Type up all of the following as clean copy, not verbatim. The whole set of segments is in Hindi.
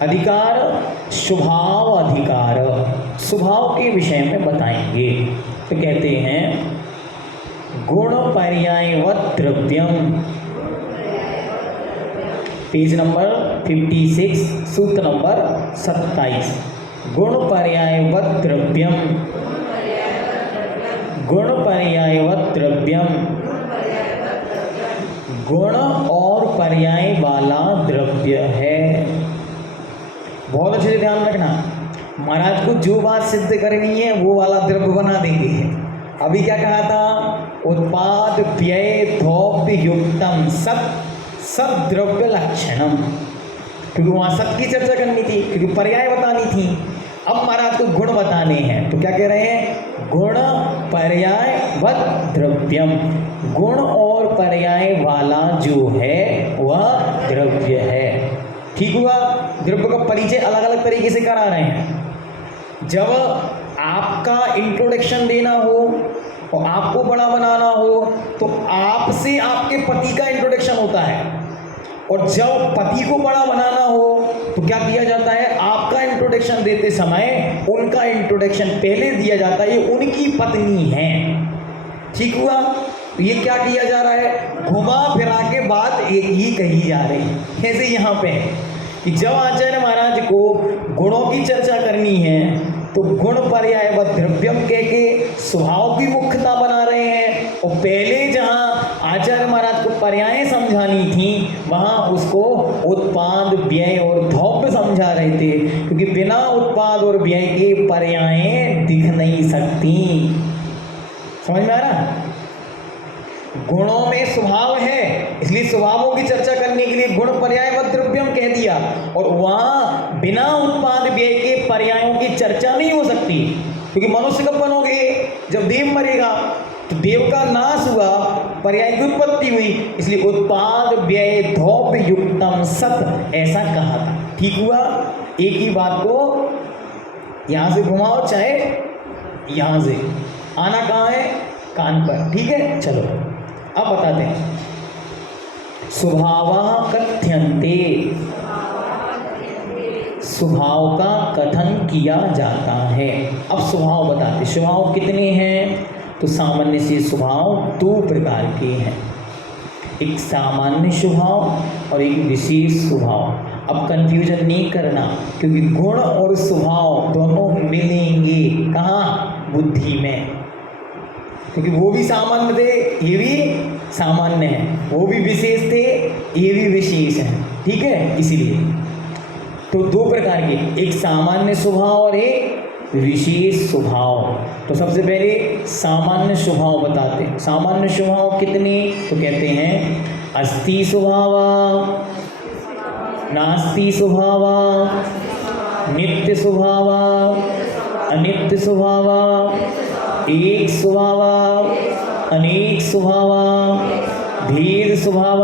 अधिकार स्वभाव अधिकार, स्वभाव के विषय में बताएंगे। तो कहते हैं गुण पर्यायवत् द्रव्यम, पेज नंबर 56 सूत्र नंबर 27। गुण पर्यायवत् द्रव्यम, गुण पर्यायवत् द्रव्यम, गुण और पर्याय वाला द्रव्य है। बहुत अच्छे से ध्यान रखना, महाराज को जो बात सिद्ध करनी है वो वाला द्रव्य बना देंगे। अभी क्या कहा था, उत्पाद व्यय द्रव्य युक्तम सत द्रव्य लक्षणम, क्योंकि वहाँ सत की चर्चा करनी थी, क्योंकि पर्याय बतानी थी। अब महाराज को गुण बताने हैं, तो क्या कह रहे हैं, गुण पर्यायवत् द्रव्यम, गुण और पर्याय वाला जो है वह द्रव्य है। ठीक हुआ, द्रव्य का परिचय अलग अलग तरीके से करा रहे हैं। जब आपका इंट्रोडक्शन देना हो और आपको बड़ा बनाना हो तो आपसे आपके पति का इंट्रोडक्शन होता है, और जब पति को बड़ा बनाना हो तो क्या किया जाता है, आपका इंट्रोडक्शन देते समय उनका इंट्रोडक्शन पहले दिया जाता है, ये उनकी पत्नी है। ठीक हुआ, तो ये क्या किया जा रहा है, घुमा फिरा के बात एक ही कही जा रही है। ऐसे यहाँ पे है कि जब आचार्य महाराज को गुणों की चर्चा करनी है तो गुण पर्यायवत् द्रव्यम कह के स्वभाव की मुख्यता बना रहे हैं, और पहले जहाँ आचार्य महाराज को पर्याय समझानी थी वहाँ उसको उत्पाद व्यय और द्रव्य समझा रहे थे, क्योंकि बिना उत्पाद और व्यय के पर्याय दिख नहीं सकती। समझ में आ रहा, गुणों में स्वभाव है, इसलिए स्वभावों की चर्चा करने के लिए गुण पर्यायवत् द्रव्यम कह दिया, और वहाँ बिना उत्पाद व्यय के पर्यायों की चर्चा नहीं हो सकती, क्योंकि मनुष्य कब बनोगे, जब देव मरेगा, तो देव का नाश हुआ, पर्याय की उत्पत्ति हुई, इसलिए उत्पाद व्यय द्रव्य युक्तम सत ऐसा कहा था। ठीक हुआ, एक ही बात को यहाँ से घुमाओ चाहे यहाँ से, आना कहाँ है, कान पर। ठीक है, चलो अब बताते हैं। स्वभावः कथ्यन्ते, स्वभाव का कथन किया जाता है। अब स्वभाव बताते, स्वभाव कितने हैं, तो सामान्य से स्वभाव दो प्रकार के हैं, एक सामान्य स्वभाव और एक विशेष स्वभाव। अब कंफ्यूजन नहीं करना, क्योंकि गुण और स्वभाव दोनों मिलेंगे कहाँ, बुद्धि में, क्योंकि वो भी सामान्य थे, ये भी सामान्य है, वो भी विशेष थे, ये भी विशेष है। ठीक है, इसीलिए तो दो प्रकार के, एक सामान्य स्वभाव और एक विशेष स्वभाव। तो सबसे पहले सामान्य स्वभाव बताते हैं। सामान्य स्वभाव कितने, तो कहते हैं अस्ति स्वभाव, नास्ति स्वभाव, नित्य स्वभाव, अनित्य स्वभाव, एक स्वभाव, अनेक स्वभाव, भेद स्वभाव,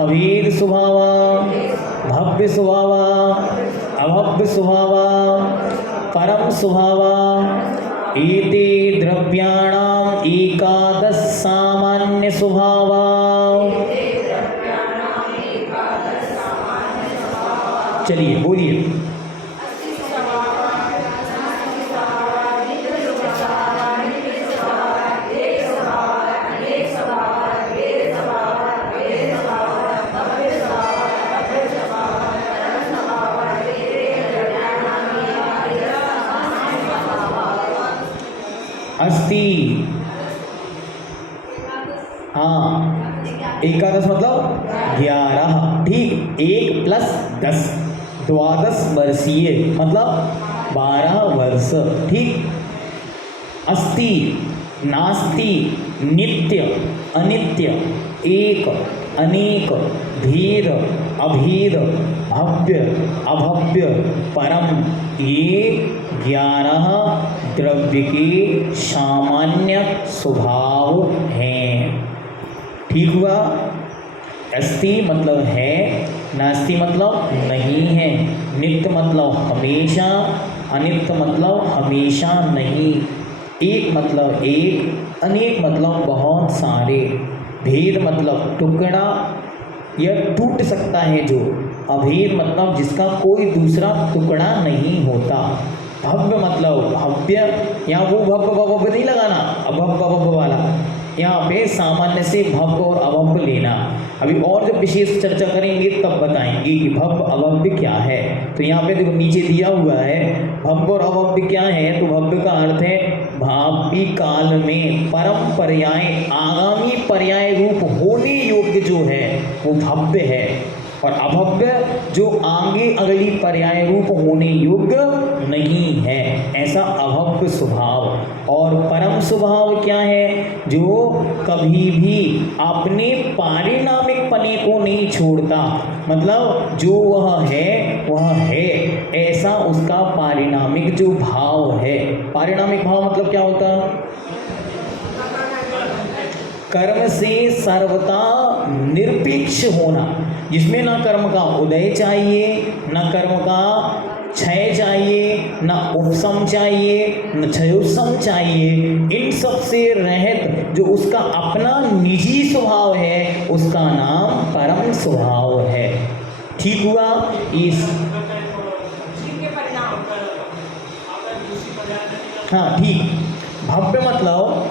अभेद स्वभाव, भव्य स्वभाव, अभव्य स्वभाव, परम स्वभाव, एते द्रव्याणाम एकादश सामान्य स्वभाव। चलिए बोलिए, अस्ति, हाँ, एकादश मतलब 11, ठीक, 1 + 10 द्वादश वर्षीय मतलब 12 वर्ष। ठीक, अस्ति, नास्ति, नित्य, अनित्य, एक, अनेक, भेद, अभेद, भव्य, अभव्य, परम, ये 11 द्रव्य के सामान्य स्वभाव हैं। ठीक हुआ, अस्ति मतलब है, नास्ति मतलब नहीं है, नित्य मतलब हमेशा, अनित्य मतलब हमेशा नहीं, एक मतलब एक, अनेक मतलब बहुत सारे, भेद मतलब टुकड़ा या टूट सकता है जो, अभेद मतलब जिसका कोई दूसरा टुकड़ा नहीं होता। भव्य मतलब भव्य, यहाँ वो भव्य भव्य नहीं लगाना, अभव्य भव्य वाला, यहाँ पे सामान्य से भव्य और अभव्य लेना। अभी और जब विशेष चर्चा करेंगे तब बताएंगे कि भव्य अभव्य क्या है। तो यहाँ पे देखो नीचे दिया हुआ है भव्य और अभव्य क्या है। तो भव्य का अर्थ है भावी काल में परम पर्याय आगामी पर्याय रूप होने योग्य जो है वो भव्य है, और अभव्य जो आगे अगली पर्याय रूप होने योग्य नहीं है, ऐसा अभव्य स्वभाव। और परम स्वभाव क्या है, जो कभी भी अपने पारिणामिक पने को नहीं छोड़ता, मतलब जो वह है ऐसा उसका पारिणामिक जो भाव है। पारिणामिक भाव मतलब क्या होता है, कर्म से सर्वथा निरपेक्ष होना, जिसमें ना कर्म का उदय चाहिए, ना कर्म का क्षय चाहिए, ना उपशम चाहिए, न क्षयोपशम चाहिए। इन सब से रहित जो उसका अपना निजी स्वभाव है उसका नाम परम स्वभाव है। ठीक हुआ। इस हाँ ठीक। भव्य मतलब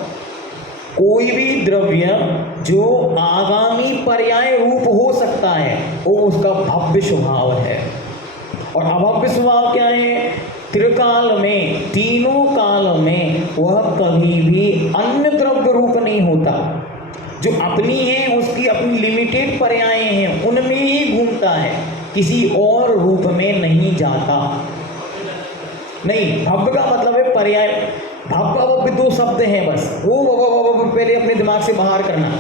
कोई भी द्रव्य जो आगामी पर्याय रूप हो सकता है वो उसका भव्य स्वभाव है। और अभव्य स्वभाव क्या है, त्रिकाल में तीनों काल में वह कभी भी अन्य द्रव्य रूप नहीं होता। जो अपनी है उसकी अपनी लिमिटेड पर्याय हैं उनमें ही घूमता है, किसी और रूप में नहीं जाता। नहीं, भव्य का मतलब है पर्याय। भव्य अभव्य दो शब्द हैं बस, वो भव्य पहले अपने दिमाग से बाहर करना।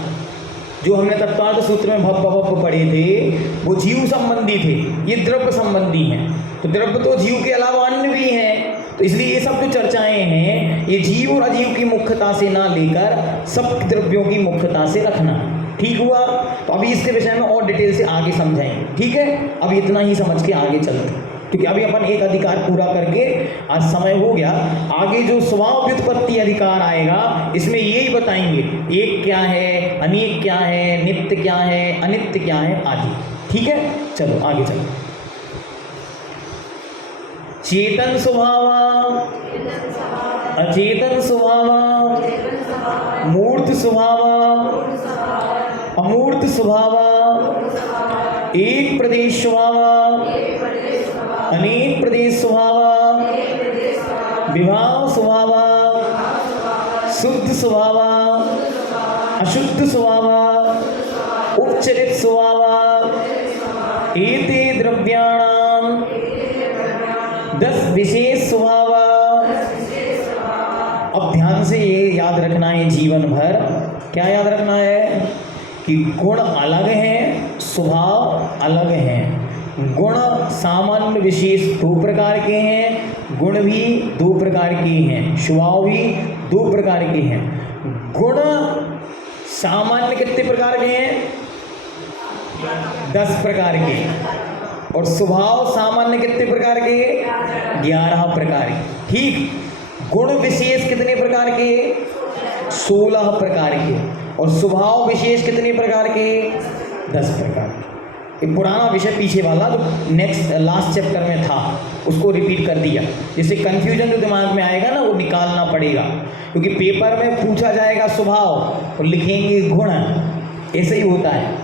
जो हमने तत्वार्थ सूत्र में भव्य अभव्य पढ़े थे वो जीव संबंधी थे, ये द्रव्य संबंधी हैं। तो द्रव्य तो जीव के अलावा अन्य भी हैं, तो इसलिए ये सब जो चर्चाएं हैं ये जीव और अजीव की मुख्यता से ना लेकर सब द्रव्यों की मुख्यता से रखना। ठीक हुआ। तो अभी इसके विषय में और डिटेल से आगे समझाएंगे। ठीक है, अभी इतना ही समझ के आगे चलते, क्योंकि अभी अपन एक अधिकार पूरा करके आज समय हो गया। आगे जो स्वभाव व्युत्पत्ति अधिकार आएगा इसमें यही बताएंगे, एक क्या है, अनेक क्या है, नित्य क्या है, अनित्य क्या है आदि। ठीक है, चलो आगे चलो। चेतन स्वभाव, अचेतन स्वभाव, मूर्त स्वभाव, अमूर्त स्वभाव, एक प्रदेश स्वभाव, अनेक प्रदेश स्वभाव, विभाव स्वभाव, शुद्ध स्वभाव, अशुद्ध स्वभाव, उपचरित स्वभाव, एते द्रव्याणाम 10 विशेष स्वभाव। अब ध्यान से ये याद रखना है जीवन भर। क्या याद रखना है कि गुण अलग हैं, स्वभाव अलग हैं। गुण सामान्य विशेष 2 प्रकार के हैं, गुण भी 2 प्रकार के हैं, स्वभाव भी 2 प्रकार के हैं। गुण सामान्य कितने प्रकार के हैं, 10 प्रकार के, और स्वभाव सामान्य कितने प्रकार के, 11 प्रकार के। ठीक। गुण विशेष कितने प्रकार के, 16 प्रकार के, और स्वभाव विशेष कितने प्रकार के, 10 प्रकार के। एक पुराना विषय पीछे वाला जो लास्ट चैप्टर में था उसको रिपीट कर दिया, जिससे कंफ्यूजन जो दिमाग में आएगा ना वो निकालना पड़ेगा, क्योंकि पेपर में पूछा जाएगा स्वभाव और लिखेंगे गुण, ऐसे ही होता है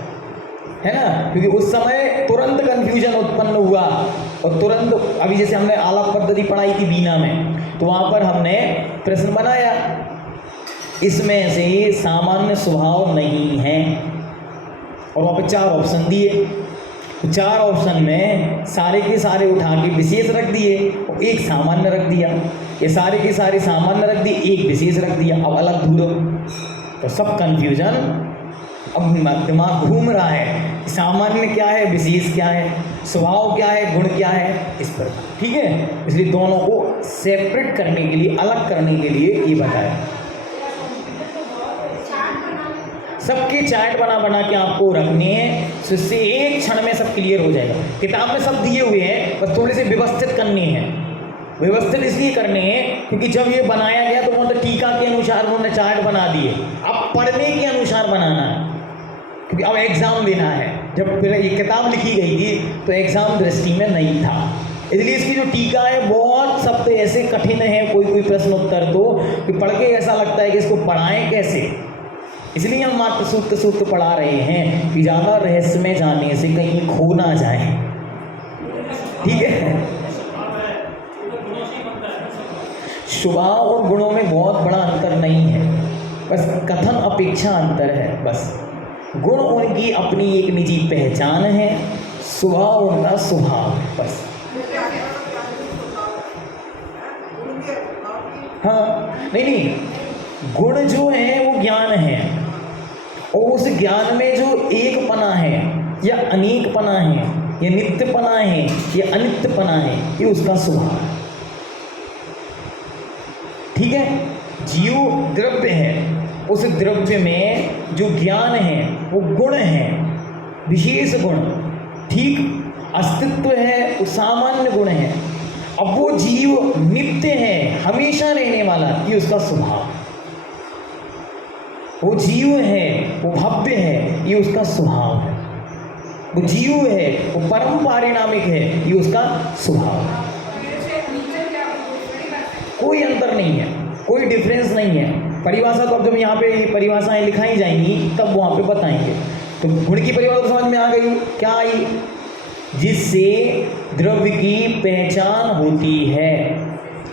ना। क्योंकि उस समय तुरंत कंफ्यूजन उत्पन्न हुआ और तुरंत, अभी जैसे हमने आलाप पद्धति पढ़ाई थी बीना में, तो वहाँ पर हमने प्रश्न बनाया, इसमें से सामान्य स्वभाव नहीं है, और वहाँ पे 4 ऑप्शन दिए। 4 ऑप्शन में सारे के सारे उठा के विशेष रख दिए और एक सामान्य रख दिया, ये सारे के सारे सामान्य रख दिए, एक विशेष रख दिया। अब अलग ढूंढो, तो सब कंफ्यूजन, अब दिमाग घूम रहा है, सामान्य क्या है, विशेष क्या है, स्वभाव क्या है, गुण क्या है, इस पर। ठीक है, इसलिए दोनों को सेपरेट करने के लिए, अलग करने के लिए ये बताया। सबके चार्ट बना बना के आपको रखने हैं, तो इससे एक क्षण में सब क्लियर हो जाएगा। किताब में सब दिए हुए हैं, बस थोड़े से व्यवस्थित करने हैं। व्यवस्थित इसलिए करने हैं क्योंकि जब ये बनाया गया तो उन्होंने टीका के अनुसार उन्होंने चार्ट बना दिए, अब पढ़ने के अनुसार बनाना है, क्योंकि अब एग्जाम देना है। जब फिर ये किताब लिखी गई थी तो एग्जाम दृष्टि में नहीं था, इसलिए इसकी जो टीका है बहुत शब्द ऐसे कठिन है, कोई कोई प्रश्न उत्तर तो कि पढ़ के ऐसा लगता है कि इसको पढ़ाएं कैसे। इसलिए हम मात्र सूत्र सूत्र पढ़ा रहे हैं कि ज़्यादा रहस्य में जाने से कहीं खो ना जाए। ठीक है, स्वभाव और गुणों में बहुत बड़ा अंतर नहीं है, बस कथन अपेक्षा अंतर है। बस गुण उनकी अपनी एक निजी पहचान है, स्वभाव उनका स्वभाव, बस। हाँ, नहीं, गुण जो है वो ज्ञान है, और उस ज्ञान में जो एक पना है या अनेक पना है या नित्य पना है या अनित्य पना है, ये उसका स्वभाव है। ठीक है, जीव द्रव्य है, उस द्रव्य में जो ज्ञान है वो गुण है, विशेष गुण। ठीक, अस्तित्व है वो सामान्य गुण है। अब वो जीव नित्य है, हमेशा रहने वाला, ये उसका स्वभाव। वो जीव है वो भव्य है, ये उसका स्वभाव है। वो जीव है वो परम पारिणामिक है, ये उसका स्वभाव है। कोई अंतर नहीं है, कोई डिफरेंस नहीं है। परिभाषा तो अब जब यहाँ पे परिभाषाएं लिखाई जाएंगी तब वहाँ पे बताएंगे। तो गुण की परिभाषा समझ में आ गई, क्या आई? जिससे द्रव्य की पहचान होती है,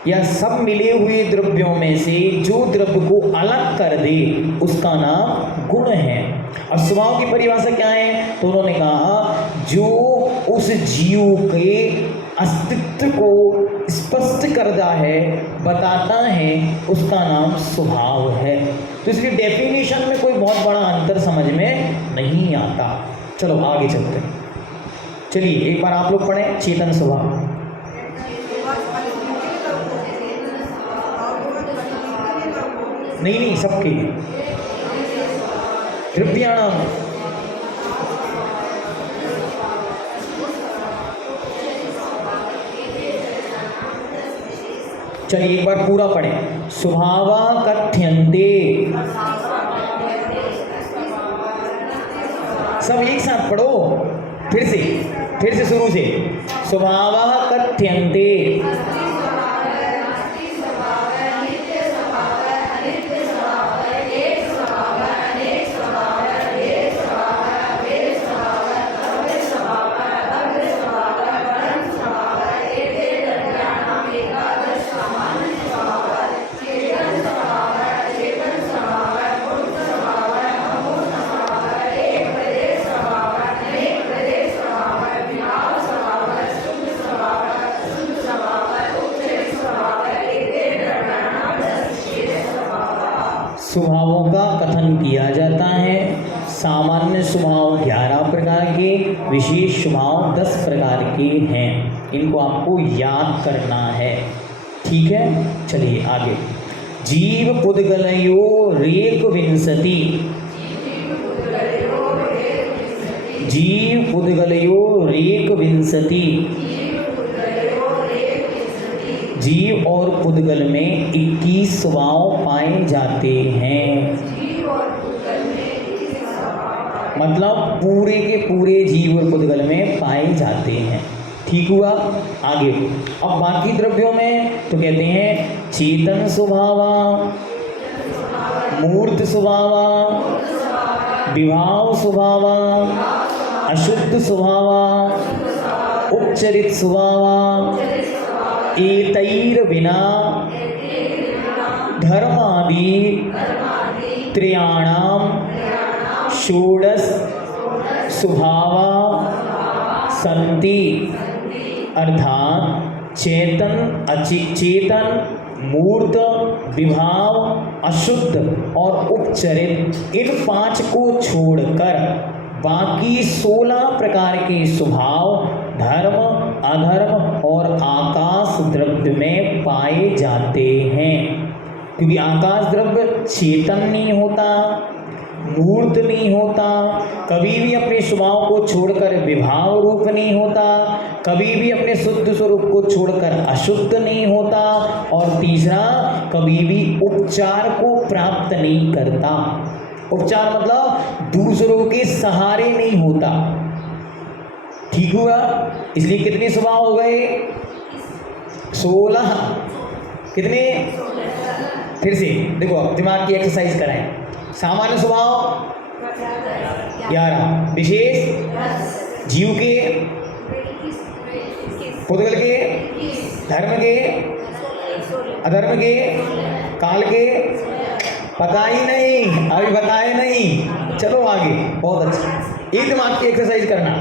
या सब मिले हुए द्रव्यों में से जो द्रव्य को अलग कर दे उसका नाम गुण है। और स्वभाव की परिभाषा क्या है? तो उन्होंने कहा जो उस जीव के अस्तित्व को स्पष्ट करता है, बताता है, उसका नाम स्वभाव है। तो इसकी डेफिनेशन में कोई बहुत बड़ा अंतर समझ में नहीं आता। चलो आगे चलते हैं। चलिए एक बार आप लोग पढ़ें चेतन स्वभाव। नहीं, सबके द्रव्याणाम। चलिए एक बार पूरा पढ़ें। स्वभावा कथ्यन्ते, सब एक साथ पढ़ो, फिर से शुरू से। स्वभावा कथ्यन्ते, स्वभावों का कथन किया जाता है। सामान्य स्वभाव 11 प्रकार के, विशेष स्वभाव 10 प्रकार के हैं। इनको आपको याद करना है, ठीक है। चलिए आगे। जीव पुद्गलयो रेक विंशति, जीव पुद्गलयो रेक विंशति, जीव और पुद्गल में 21 स्वभाव पाए जाते हैं। मतलब पूरे के पूरे जीव और पुद्गल में पाए जाते हैं। ठीक हुआ। आगे अब बाकी द्रव्यों में तो कहते हैं चेतन स्वभावा, मूर्त स्वभावा, विभाव स्वभावा, अशुद्ध स्वभावा, उपचरित स्वभावा, एतैर विना धर्मादि त्रयाणाम षोडश स्वभावा सन्ति। अर्थात चेतन, अचेतन, मूर्त, विभाव, अशुद्ध और उपचरित, इन 5 को छोड़कर बाकी 16 प्रकार के स्वभाव धर्म, अधर्म और आकाश द्रव्य में पाए जाते हैं। क्योंकि आकाश द्रव्य चेतन नहीं होता, मूर्त नहीं होता, कभी भी अपने स्वभाव को छोड़कर विभाव रूप नहीं होता, कभी भी अपने शुद्ध स्वरूप को छोड़कर अशुद्ध नहीं होता, और तीसरा कभी भी उपचार को प्राप्त नहीं करता। उपचार मतलब दूसरों के सहारे नहीं होता। ठीक हुआ। इसलिए कितने स्वभाव हो गए? 16। कितने? फिर से देखो, अब दिमाग की एक्सरसाइज कराएं। सामान्य स्वभाव 11, विशेष, जीव के, पुद्गल के, धर्म के, अधर्म के, काल के, पता ही नहीं, अभी बताए नहीं। चलो आगे, बहुत अच्छा। ये दिमाग की एक्सरसाइज करना,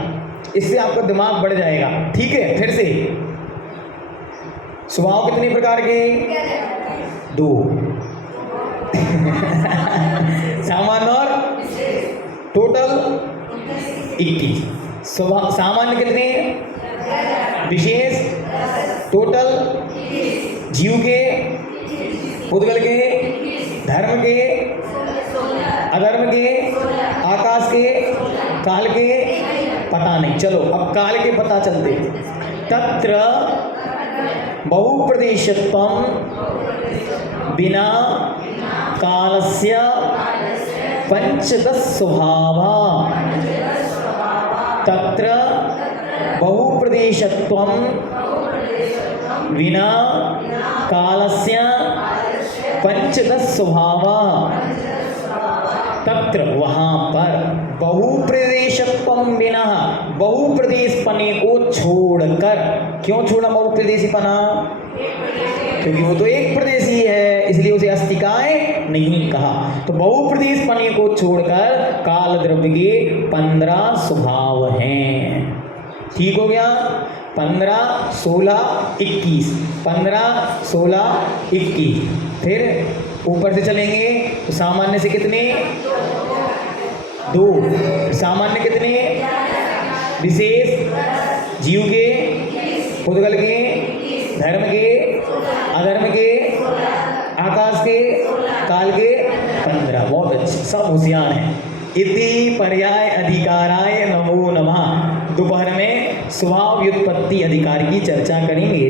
इससे आपका दिमाग बढ़ जाएगा। ठीक है, फिर से स्वभाव कितने प्रकार के? 2। सामान्य और टोटल 21। स्वभाव सामान्य कितने? विशेष, टोटल, जीव के, पुद्गल के, धर्म के, अधर्म के, आकाश के, काल के, पता नहीं। चलो अब काल के पता चलते। तत्र बहुप्रदेशत्वं विना कालस्य पंचदश स्वभावा। तत्र बहुप्रदेशत्वं विना कालस्य पंचदश स्वभावा। तत्र वहाँ पर बहुप्रदेशत्वं विना, बहुप्रदेशपने को छोड़कर। क्यों छोड़ा बहुप्रदेशीपना? क्योंकि वो तो एक प्रदेशी है, इसलिए उसे अस्तिकाय नहीं कहा। तो बहुप्रदेशपने को छोड़कर काल द्रव्य के 15 स्वभाव हैं। ठीक हो गया? 15, 16, 21, 15, 16, 21। फिर ऊपर से चलेंगे तो सामान्य से कितने? 2। सामान्य कितने? विशेष, जीव के, पुद्गल के, धर्म के, अधर्म के, आकाश के, काल के 15। बहुत अच्छे, सब होशियार हैं। इति पर्याय अधिकाराय नमो नमः। दोपहर में स्वभाव व्युत्पत्ति अधिकार की चर्चा करेंगे।